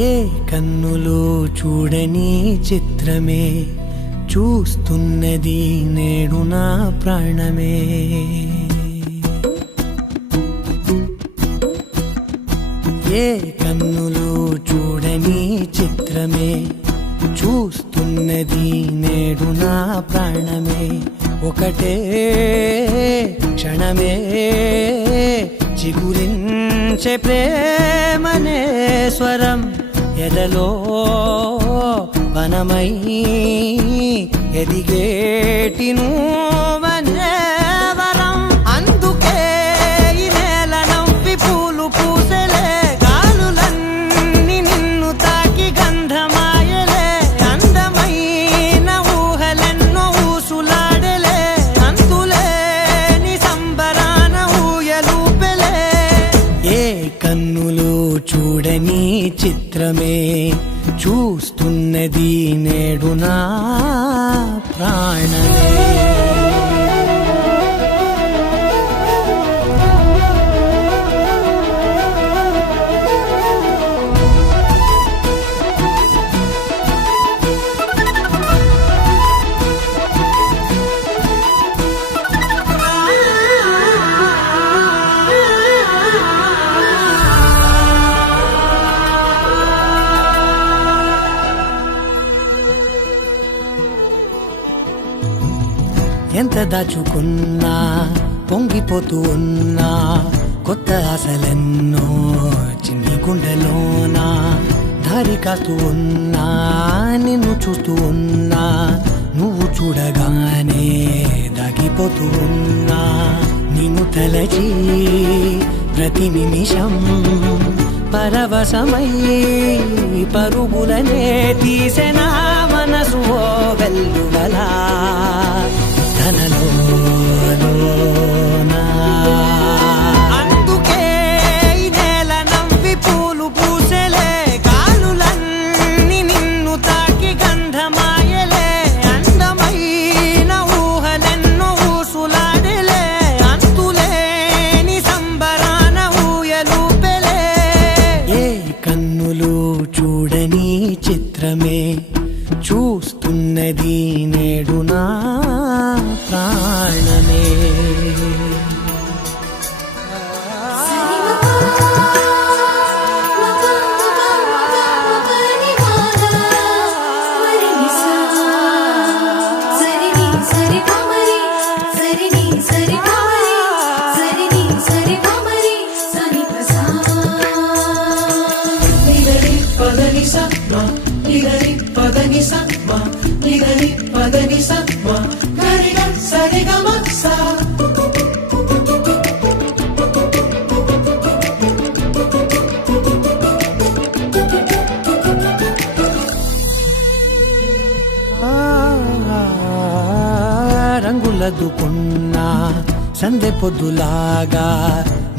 ఏ కన్నులో చూడని చిత్రమే చూస్తున్నది నేడు నా ప్రాణమే. ఏ కన్నులో చూడని చిత్రమే చూస్తున్నది నేడు నా ప్రాణమే. ఒకటే క్షణమే చిగురించే ప్రేమనే స్వరం ఎదలో వనమై ఎదిగేటి నువ్వనే వరం. అందుకే ఈ నేల నవ్వి పూలు పూసెలే, గాలులన్నీ నిన్ను తాకి గంధమాయలే. అందమైన ఊహలెన్నో ఊసులాడలే, అంతులేని సంబరాన ఊయలూపెలే. ఏ కన్నులు చూడని చిత్రమే చూస్తున్నది నేడు నా ప్రాణమే. ఎంత దాచుకున్నా పొంగిపోతూ ఉన్నా, కొత్త ఆశలెన్నో చిన్ని గుండెలోనా దారి కాస్తూ ఉన్నా. నిన్ను చూస్తూ ఉన్నా, నువ్వు చూడగానే దాగిపోతూ ఉన్నా. నిన్ను తలచి ప్రతి నిమిషం పరవశమై పరుగులనే తీసెనా మనసు ఓ వెల్లువలా తనలోనా. అందుకే ఈ నేల నవ్వి పూలు పూసెలే, గాలులన్నీ నిన్ను తాకి గంధమాయలే. అందమైన ఊహలెన్నో ఊసులాడలే, అంతులేని సంబరాన ఊయలూపెలే. ఏ కన్నులు చూడని చిత్రమే చూస్తున్నది నేడు నా ప్రాణమే. రంగులదుకున్నా సందె పొద్దులాగా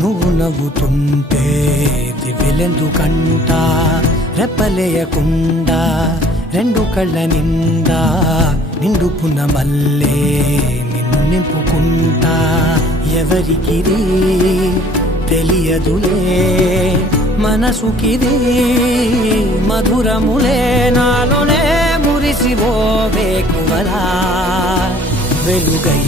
నువ్వు నవ్వుతుంటే దివ్వెలెందుకంట. రెప్పలేయకుండా రెండు కళ్ళ నిండా నిండుకున్న మల్లే నిన్ను నింపుకుంటా. ఎవరికిది తెలియదులే మనసుకిది మధురములే, నాలోనే మురిసివో వేకువలా వెలుగై